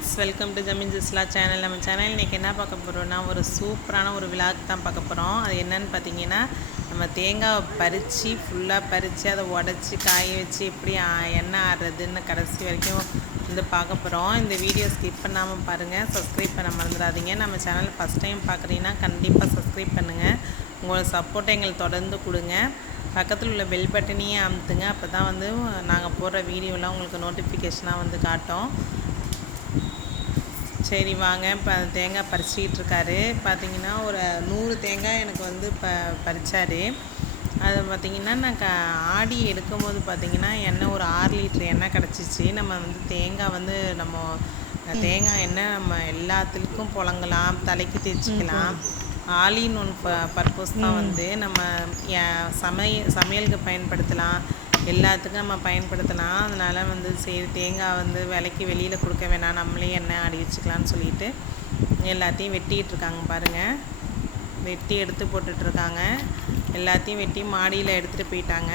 Friends, welcome to ஜமீன் ஜிஸ்லா channel. நம்ம channel இன்றைக்கி என்ன பார்க்க போகிறோன்னா, ஒரு சூப்பரான ஒரு விழாக்கு தான் பார்க்க போகிறோம். அது என்னன்னு பார்த்தீங்கன்னா, நம்ம தேங்காவை பறித்து ஃபுல்லாக பறித்து அதை உடச்சி காய வச்சு எப்படி எண்ணெய் ஆடுறதுன்னு கடைசி வரைக்கும் வந்து பார்க்க போகிறோம். இந்த வீடியோ ஸ்கிப் பண்ணாமல் பாருங்கள். சப்ஸ்கிரைப் பண்ண மறந்துடாதீங்க. நம்ம சேனல் ஃபஸ்ட் டைம் பார்க்குறீங்கன்னா கண்டிப்பாக சப்ஸ்கிரைப் பண்ணுங்கள். உங்களோட சப்போர்ட்டை எங்களுக்கு தொடர்ந்து கொடுங்க. பக்கத்தில் உள்ள பெல் பட்டனையும் அமுத்துங்க. அப்போ தான் வந்து நாங்கள் போடுற வீடியோலாம் உங்களுக்கு நோட்டிஃபிகேஷனாக வந்து காட்டும். சரி வாங்க, இப்போ தேங்காய் பறிச்சிக்கிட்டு இருக்காரு. பார்த்திங்கன்னா ஒரு 100 தேங்காய் எனக்கு வந்து பறித்தார். அது பார்த்திங்கன்னா நான் ஆடி எடுக்கும்போது பார்த்திங்கன்னா எண்ணெய் ஒரு 6 லிட்டர் எண்ணெய் கிடச்சிச்சு. நம்ம வந்து தேங்காய் வந்து தேங்காய் எண்ணெய் நம்ம எல்லாத்துக்கும் புழங்கலாம், தலைக்கு தேய்ச்சிக்கலாம். ஆல் இன் ஒன் பர்பஸ் தான் வந்து நம்ம சமையலுக்கு பயன்படுத்தலாம், எல்லாத்துக்கும் நம்ம பயன்படுத்தலாம். அதனால் வந்து சரி தேங்காய் வந்து விலைக்கு வெளியில் கொடுக்க வேணாம், நம்மளே எண்ணெய் ஆடி வச்சுக்கலான்னு சொல்லிட்டு எல்லாத்தையும் வெட்டிகிட்டு இருக்காங்க. பாருங்கள், வெட்டி எடுத்து போட்டுட்ருக்காங்க. எல்லாத்தையும் வெட்டி மாடியில் எடுத்துகிட்டு போயிட்டாங்க.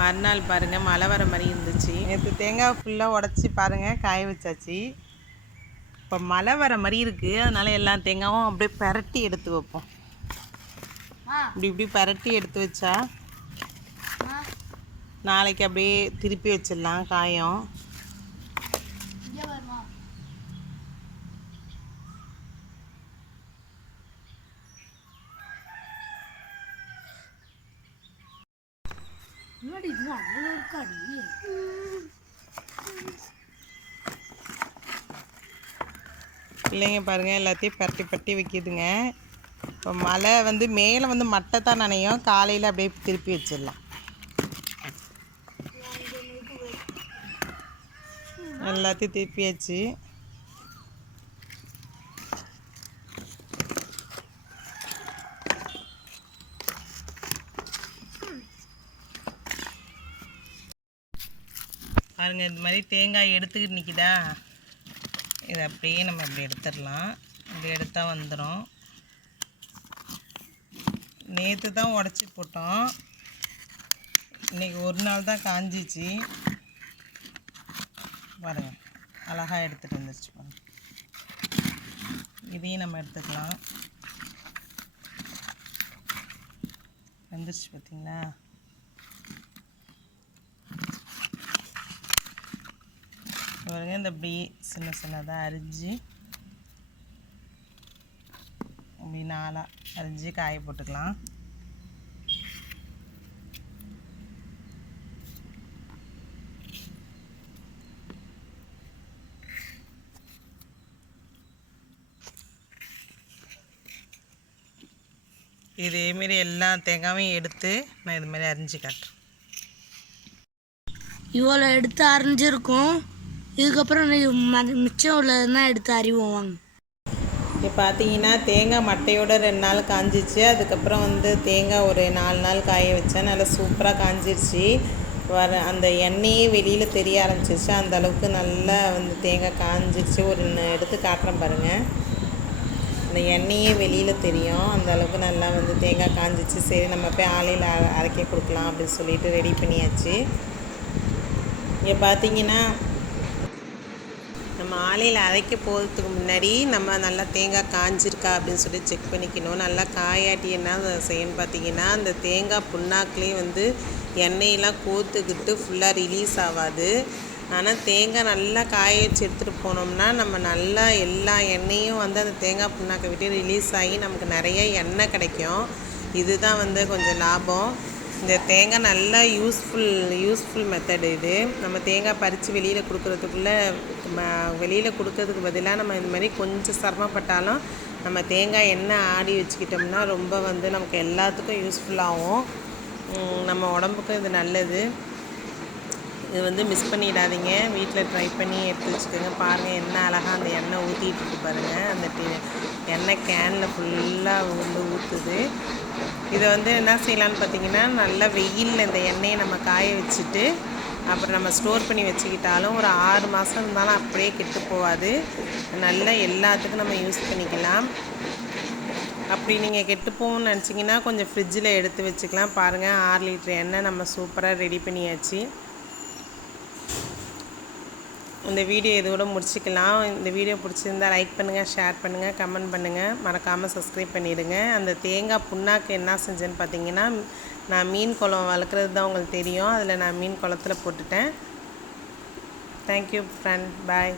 மறுநாள் பாருங்கள், மழை வர மாதிரி இருந்துச்சு. நேற்று தேங்காய் ஃபுல்லாக உடச்சி பாருங்கள் காய வச்சாச்சு. இப்போ மழை வர மாதிரி இருக்குது, அதனால் எல்லா தேங்காயும் அப்படியே பரட்டி எடுத்து வைப்போம். இப்படி பரட்டி எடுத்து வச்சா நாளைக்கு அப்படியே திருப்பி வச்சிடலாம் காயம். பிள்ளைங்க பாருங்கள் எல்லாத்தையும் பரட்டி பரட்டி வைக்கிதுங்க. இப்போ மழை வந்து மேலே வந்து மட்டை தான் நனையும், காலையில் அப்படியே திருப்பி வச்சிடலாம். எல்லாத்தையும் திருப்பியாச்சு. பாருங்கள், இந்த மாதிரி தேங்காய் எடுத்துக்கிட்டு நிற்கிதா, இதை அப்படியே நம்ம இப்படி எடுத்துடலாம். இப்படி எடுத்தால் வந்துடும். நேற்று தான் உடச்சி போட்டோம், இன்றைக்கி ஒரு நாள் தான் காஞ்சிச்சு. பாருங்கள், அழகாக எடுத்துகிட்டு வந்துருச்சு. பாருங்கள், இதையும் நம்ம எடுத்துக்கலாம். வந்துருச்சு பார்த்திங்களா. பாருங்க, இந்த இப்படி சின்ன சின்னதாக அரிஞ்சு அப்படி 4 அரிஞ்சு காய போட்டுக்கலாம். இதேமாரி எல்லா தேங்காயும் எடுத்து நான் இதுமாரி அரிஞ்சு காட்டுறேன். இவ்வளோ எடுத்து அரிஞ்சிருக்கும். இதுக்கப்புறம் மிச்சம் உள்ளதுதான் எடுத்து அறிவோம் வாங்க. இப்போ பார்த்தீங்கன்னா தேங்காய் மட்டையோட 2 நாள் காஞ்சிச்சு. அதுக்கப்புறம் வந்து தேங்காய் ஒரு 4 நாள் காய வச்சேன். நல்லா சூப்பராக காஞ்சிருச்சு. அந்த எண்ணெயே வெளியில் தெரிய ஆரம்பிச்சிருச்சு. அந்த அளவுக்கு நல்லா வந்து தேங்காய் காஞ்சிருச்சு. ஒரு எடுத்து காட்டுறேன் பாருங்கள், அந்த எண்ணெயே வெளியில் தெரியும். அந்த அளவுக்கு நல்லா வந்து தேங்காய் காஞ்சிச்சு. சரி நம்ம போய் ஆலையில் அரைக்க கொடுக்கலாம் அப்படின்னு சொல்லிட்டு ரெடி பண்ணியாச்சு. இங்கே பார்த்தீங்கன்னா நம்ம ஆலையில் அரைக்க போகிறதுக்கு முன்னாடி நம்ம நல்லா தேங்காய் காஞ்சிருக்கா அப்படின்னு சொல்லி செக் பண்ணிக்கணும். நல்லா காயாட்டி என்ன செய்யணும்னு பார்த்தீங்கன்னா, அந்த தேங்காய் புண்ணாக்குலேயே வந்து எண்ணெயெல்லாம் கோத்துக்கிட்டு ஃபுல்லாக ரிலீஸ் ஆகாது. ஆனால் தேங்காய் நல்லா காய வச்சு எடுத்துகிட்டு போனோம்னா நம்ம நல்லா எல்லா எண்ணெயும் வந்து அந்த தேங்காய் புண்ணாக்கை விட்டு ரிலீஸ் ஆகி நமக்கு நிறைய எண்ணெய் கிடைக்கும். இதுதான் வந்து கொஞ்சம் லாபம். இந்த தேங்காய் நல்லா யூஸ்ஃபுல் மெத்தட் இது. நம்ம தேங்காய் பறித்து வெளியில் கொடுக்கறதுக்கு பதிலாக நம்ம இந்த மாதிரி கொஞ்சம் சிரமப்பட்டாலும் நம்ம தேங்காய் எண்ணெய் ஆடி வச்சுக்கிட்டோம்னா ரொம்ப வந்து நமக்கு எல்லாத்துக்கும் யூஸ்ஃபுல்லாகும். நம்ம உடம்புக்கும் இது நல்லது. இது வந்து மிஸ் பண்ணிடாதீங்க, வீட்டில் ட்ரை பண்ணி எடுத்து வச்சுக்கோங்க. பாருங்கள் என்ன அழகாக அந்த எண்ணெய் ஊற்றிட்டு இருக்கு பாருங்கள். அந்த எண்ணெய் கேனில் ஃபுல்லாக வந்து ஊற்றுது. இதை வந்து என்ன செய்யலான்னு பார்த்தீங்கன்னா, நல்லா வெயிலில் இந்த எண்ணெயை நம்ம காய வச்சுட்டு அப்புறம் நம்ம ஸ்டோர் பண்ணி வச்சுக்கிட்டாலும் ஒரு 6 மாதம் இருந்தாலும் அப்படியே கெட்டு போகாது. நல்லா எல்லாத்துக்கும் நம்ம யூஸ் பண்ணிக்கலாம். அப்படி நீங்கள் கெட்டு போகணும்னு நினச்சிங்கன்னா கொஞ்சம் ஃப்ரிட்ஜில் எடுத்து வச்சுக்கலாம். பாருங்கள், 6 லிட்டர் எண்ணெய் நம்ம சூப்பராக ரெடி பண்ணியாச்சு. இந்த வீடியோ இதோட முடிச்சுக்கலாம். இந்த வீடியோ பிடிச்சிருந்தா லைக் பண்ணுங்கள், ஷேர் பண்ணுங்கள், கமெண்ட் பண்ணுங்கள், மறக்காமல் சப்ஸ்கிரைப் பண்ணிடுங்க. அந்த தேங்காய் புண்ணாக்கு என்ன செஞ்சேன்னு பார்த்தீங்கன்னா, நான் மீன் குளம் வளர்க்குறது தான் உங்களுக்கு தெரியும். அதில் நான் மீன் குளத்துல போட்டுட்டேன். தேங்க்யூ ஃப்ரெண்ட், பாய்.